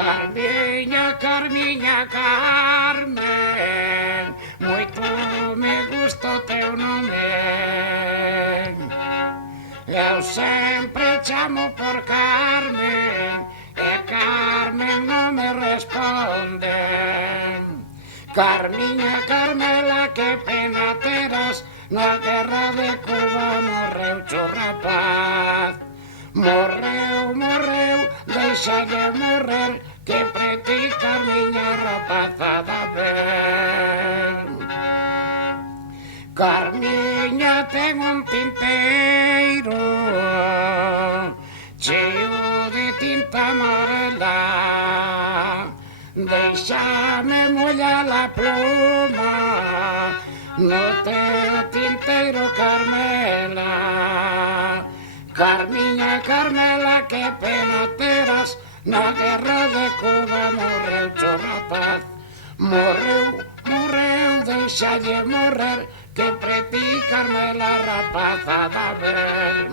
Carmiña, Carmiña, Carmen, moito me gusta o teu nome. Eu sempre chamo por Carmen e Carmen non me responde. Carmiña, Carmela, que pena terás, na guerra de Cuba morreu o rapaz. Morreu, morreu, deixalle morrer, que preti Carmiña rapazada ver. Carmiña ten un tinteiro cheo de tinta amarela. Deixame mollar la pluma no teu tinteiro, Carmela. Carmiña, Carmela, que pena terás, na guerra de Cuba morreu o rapaz. Morreu, morreu, deixalle morrer, que preti Carmela rapazada ver.